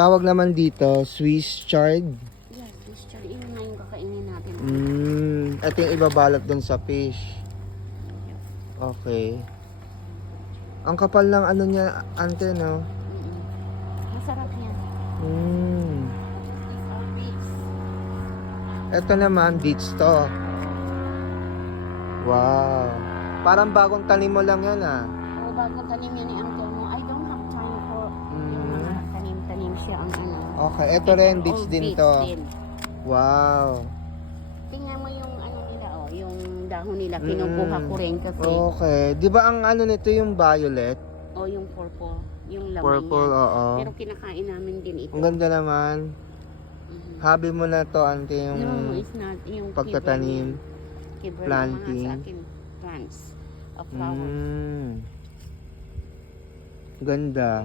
tawag naman dito, Swiss chard. Yes, Swiss chard. Yun nga yung kakainin natin. Ito yung ibabalot dun sa fish. Okay. Ang kapal ng ano niya, ante, no? Masarap yan. These are beets. Ito naman, beets to. Wow. Parang bagong tanim mo lang yan, ah. O bagong tanim yan ni Uncle mo. I don't have time for yung mga tanim-tanim siya ang ano. Okay, ito rin, beets din to. Wow. Tingnan mo yung ano nila, oh, yung dahon nila. Kinukuha ko rin kasi. Okay. Di ba ang ano nito yung violet? O yung purple. Yung laman Purple, niya. oo. Pero kinakain namin din ito. Ang ganda naman. Hobby mo na to, ante, yung No, it's not. Yung pagtatanim, kiber planting. Mga sa akin, plants of flowers. Ganda.